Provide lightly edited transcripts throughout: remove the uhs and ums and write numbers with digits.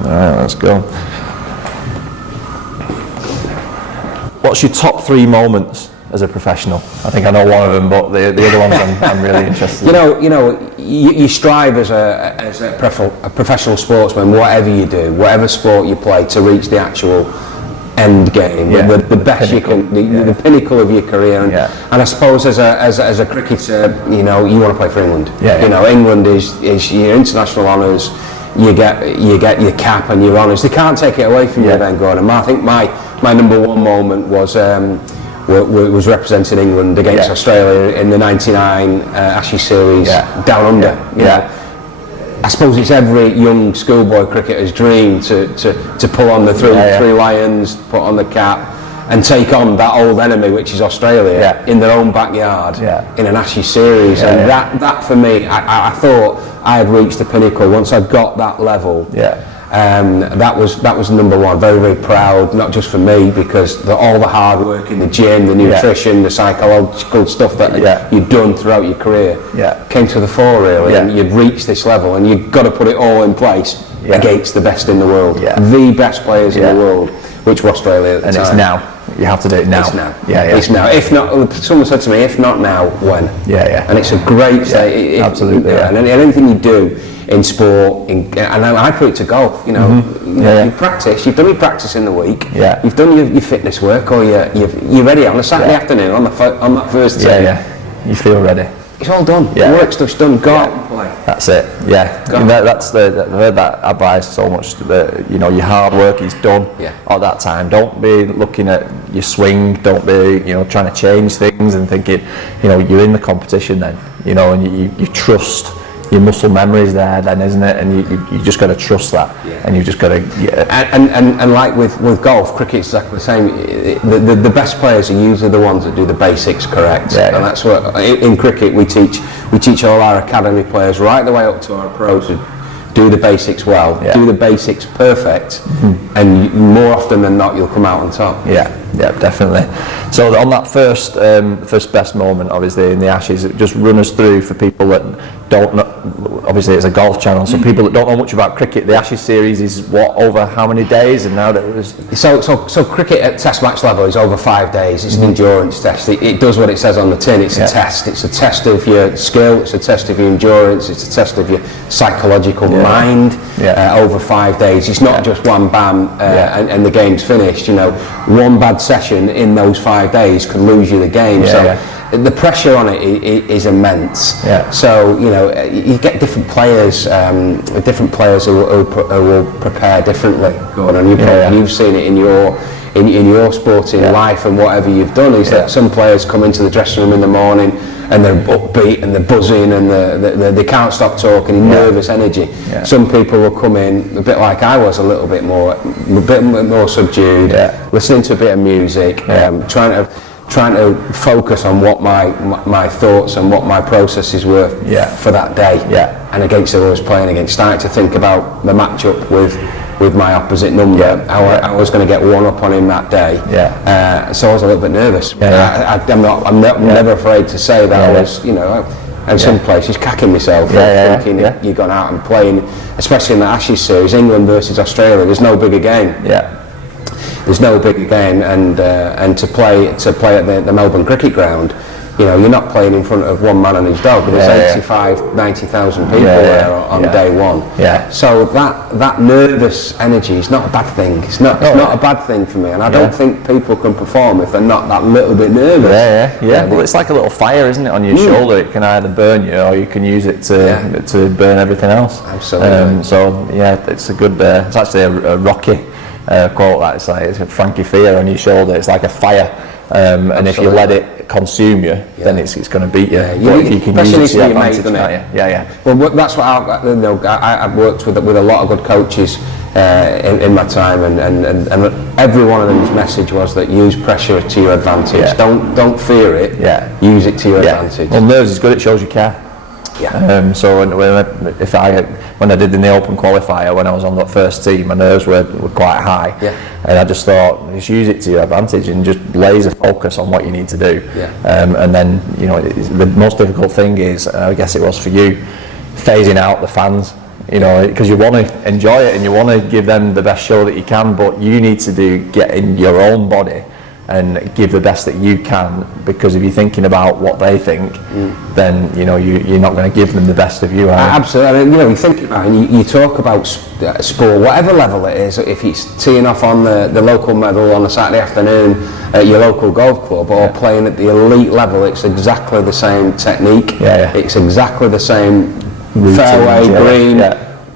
Alright, let's go. What's your top 3 moments as a professional? I think I know one of them, but the other ones I'm really interested in. You strive as a professional sportsman, whatever you do, whatever sport you play, to reach the actual end game, the best you can, the pinnacle of your career. And I suppose as a cricketer, you want to play for England. England is your international honours. You get your cap and your honours. They can't take it away from you then, Gordon. I think my number one moment was representing England against Australia in the '99 Ashes series down under. I suppose it's every young schoolboy cricketer's dream to pull on the three lions, put on the cap, and take on that old enemy, which is Australia, in their own backyard in an Ashes series. And that for me, I thought I had reached the pinnacle once I got that level. That was number one. Very, very proud, not just for me, because all the hard work in the gym, the nutrition, the psychological stuff that you'd done throughout your career came to the fore, really. And you'd reached this level, and you've got to put it all in place against the best in the world, the best players in the world, which were Australia at the time. And it's now. You have to do it now. It's now. It's now. If not, someone said to me, if not now, when? And it's a great say. Absolutely. And anything you do in sport, and I put it to golf. You practice. You've done your practice in the week. You've done your fitness work, or you're ready on a Saturday afternoon on that first tee. You feel ready. It's all done. The work stuff's done. Go out and play. That's it. I've heard that advice so much. Your hard work is done at that time. Don't be looking at your swing. Don't be trying to change things and thinking you're in the competition then. And you trust. Your muscle memory is there then, isn't it? And you just got to trust that, and you just got to. And like with golf, cricket's exactly the same. The best players are usually the ones that do the basics correct, and that's what in cricket we teach all our academy players right the way up to our pros to do the basics well, do the basics perfect, and more often than not you'll come out on top. Definitely. So on that first best moment, obviously in the Ashes, just run us through for people that don't know. Obviously it's a golf channel, so people that don't know much about cricket, the Ashes series is over how many days? And now that it was so cricket at test match level is over 5 days. It's an endurance test. It does what it says on the tin. It's a test. It's a test of your skill. It's a test of your endurance. It's a test of your psychological mind. Over 5 days. It's not just one bam and the game's finished. One bad session in those 5 days can lose you the game. The pressure on it is immense. So you get different players who will prepare differently. Gordon, you've seen it in your sporting life, and whatever you've done is that some players come into the dressing room in the morning and they're upbeat and they're buzzing and they can't stop talking, nervous energy. Some people will come in a bit like I was, a bit more subdued, listening to a bit of music, trying to focus on what my thoughts and what my processes were for that day, and against who I was playing against, starting to think about the matchup with my opposite number, how I was going to get one up on him that day. So I was a little bit nervous. I'm never afraid to say that I was, in some places cacking myself, thinking you've gone out and playing, especially in the Ashes series, England versus Australia. There's no bigger game. There's no bigger game, and to play at the Melbourne Cricket Ground, you're not playing in front of one man and his dog. There's 85, 90,000 people there on day one. So that nervous energy is not a bad thing. It's not a bad thing for me, and I don't think people can perform if they're not that little bit nervous. Well, it's like a little fire, isn't it, on your shoulder? It can either burn you, or you can use it to burn everything else. Absolutely. It's a good. It's actually a Rocky quote. That it's a Frankie Fear on your shoulder. It's like a fire. And if you let it consume you, then it's going to beat you. But if you can use it to your advantage, can't you? Well, that's what I've worked with a lot of good coaches in my time, and every one of them's message was that use pressure to your advantage. Don't fear it. Use it to your advantage. Well, nerves is good. It shows you care. So when I did in the Open qualifier, when I was on that first tee, my nerves were quite high, and I just thought, just use it to your advantage and just laser focus on what you need to do. And then the most difficult thing is, I guess it was for you, phasing out the fans. you know, because you want to enjoy it and you want to give them the best show that you can, but you need to get in your own body and give the best that you can, because if you're thinking about what they think, then you know you're not going to give them the best of you. Absolutely. I mean, you know, you think about it, and you talk about sport, whatever level it is. If it's teeing off on the local medal on a Saturday afternoon at your local golf club, or playing at the elite level, it's exactly the same technique. It's exactly the same routine, fairway, green.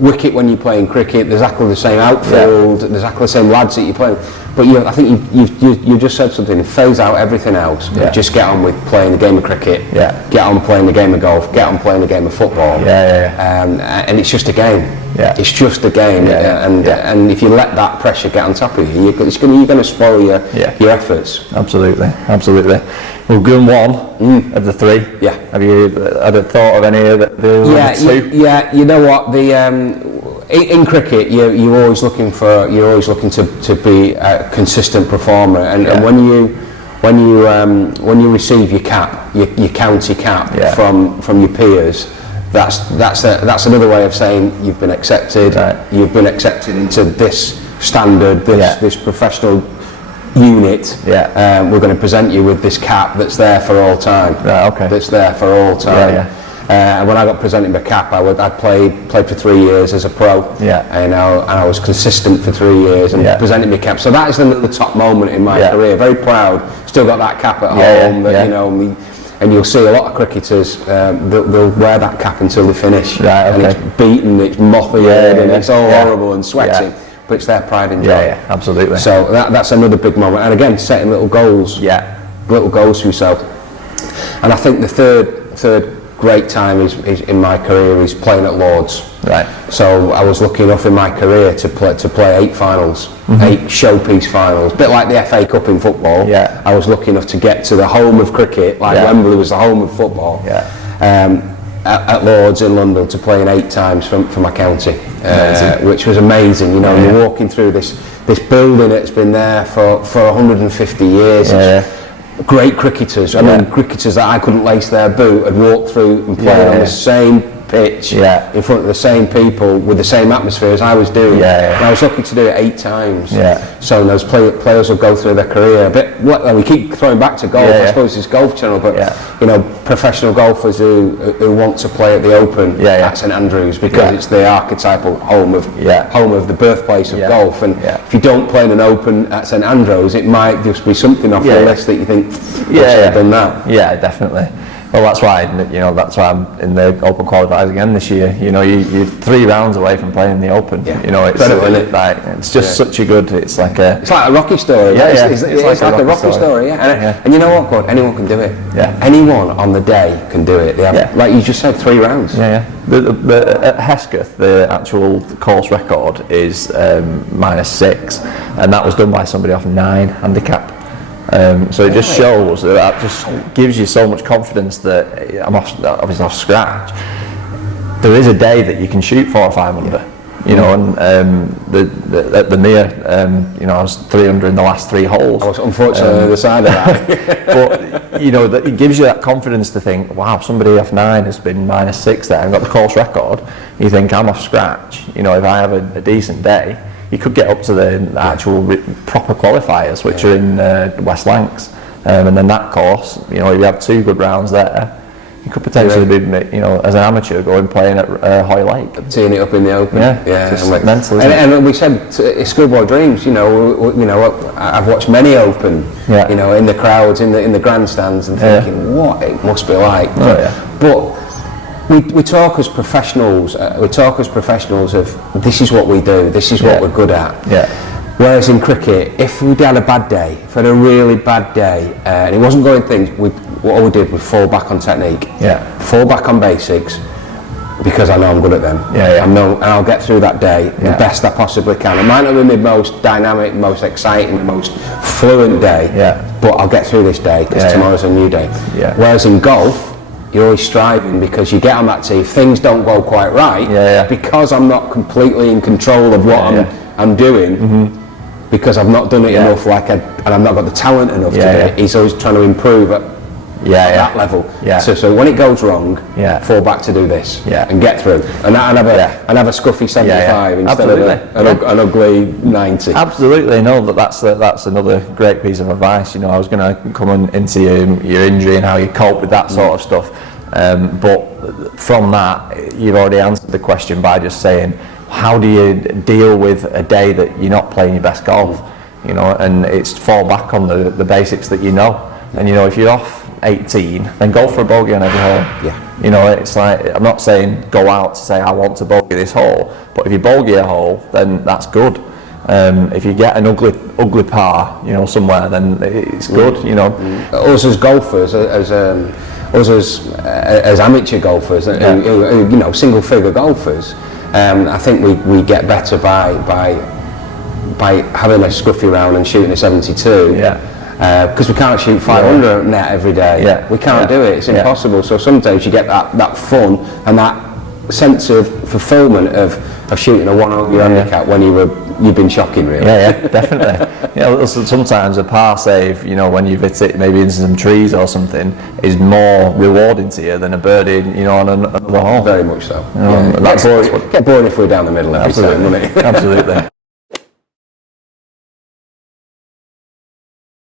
Wicket when you're playing cricket, there's exactly the same outfield, there's exactly the same lads that you're playing. But I think you just said something, phase out everything else, just get on with playing the game of cricket, get on playing the game of golf, get on playing the game of football. And it's just a game. It's just a game, and if you let that pressure get on top of you, you're going to spoil your efforts. Absolutely. Well, Gun one of the three. Have you had a thought of any of the two? You know what, in cricket, you're always looking to be a consistent performer, and when you receive your cap, your county cap from your peers, that's another way of saying you've been accepted. You've been accepted into this standard, this professional unit. We're going to present you with this cap that's there for all time. That's there for all time. And when I got presented my cap, I played for 3 years as a pro, and I was consistent for 3 years and presented my cap. So that is the top moment in my career. Very proud. Still got that cap at home. You know, and you'll see a lot of cricketers they'll wear that cap until they finish, and it's beaten, it's moth-eared, and it's all horrible and sweaty. But it's their pride and joy. Absolutely. So that's another big moment. And again, setting little goals for yourself. And I think the third great time is in my career is playing at Lords. So I was lucky enough in my career to play 8 finals, 8 showpiece finals, a bit like the FA Cup in football. I was lucky enough to get to the home of cricket, like Wembley was the home of football. At Lords in London, to play in 8 times for my county, which was amazing. You know, you're walking through this building that's been there for 150 years. Great cricketers. I mean, cricketers that I couldn't lace their boot had walked through and played on the same pitch in front of the same people with the same atmosphere as I was doing. And I was lucky to do it 8 times. So those players will go through their career a bit. We keep throwing back to golf. I suppose it's Golf Channel, but you know, professional golfers who want to play at the Open at St Andrews, because it's the archetypal home of the birthplace of golf. And if you don't play in an Open at St Andrews, it might just be something off the list that you think, I've done that. Definitely. Well, that's why I'm in the Open qualifiers again this year. You know, you're 3 rounds away from playing the Open. You know, it's just such a good. It's like a Rocky story. It's like a Rocky story. And you know what, God, anyone can do it. Anyone on the day can do it. They have, like you just said, 3 rounds. At Hesketh, the actual course record is -6, and that was done by somebody off 9 handicap. So it just shows that just gives you so much confidence that I'm obviously off scratch. There is a day that you can shoot 4 or 5 under, you know, and the near, you know, I was 3 under in the last 3 holes. I was unfortunately on the side of that. But you know, that it gives you that confidence to think, wow, somebody off 9 has been -6 there and got the course record. You think, I'm off scratch. You know, if I have a decent day, you could get up to the actual proper qualifiers, which are in West Lancs, and then that course, you know, if you have 2 good rounds there, you could potentially be, you know, as an amateur going playing at Hoy Lake, teeing it up in the Open. Just like mental. And we said schoolboy dreams. You know, I've watched many Open. You know, in the crowds, in the grandstands, and thinking, what it must be like. But we talk as professionals. Of this is what we do. This is what we're good at. Whereas in cricket, if we'd had a bad day, if we had a really bad day, and it wasn't going things, what we did was fall back on technique. Fall back on basics, because I know I'm good at them. And I'll get through that day the best I possibly can. It might not be the most dynamic, most exciting, most fluent day, but I'll get through this day because tomorrow's a new day. Whereas in golf, you're always striving, because you get on that tee, if things don't go quite right, because I'm not completely in control of what I'm doing, because I've not done it enough, and I've not got the talent enough to do it. He's always trying to improve at that level. Yeah. So when it goes wrong, fall back to do this and get through. And have a scruffy 75 instead of an ugly 90. Absolutely, no, that's another great piece of advice. You know, I was going to come into your injury and how you cope with that sort of stuff. But from that, you've already answered the question by just saying, how do you deal with a day that you're not playing your best golf? You know, and it's fall back on the basics that you know. And you know, if you're off 18, then go for a bogey on every hole. Yeah. You know, it's like, I'm not saying go out to say I want to bogey this hole, but if you bogey a hole, then that's good. If you get an ugly par, you know, somewhere, then it's good. You know, us as golfers, as amateur golfers, who, you know, single figure golfers, I think we get better by having a scruffy round and shooting a 72. Because we can't shoot 500 net every day. We can't do it. It's impossible. So sometimes you get that fun and that sense of fulfilment of shooting a 1 handicap when you've been shocking, really. Definitely. Sometimes a par save, you know, when you've hit it maybe into some trees or something, is more rewarding to you than a birdie, you know, on another hole. Very much so. You know, get boring if we're down the middle every time, wouldn't it? Absolutely.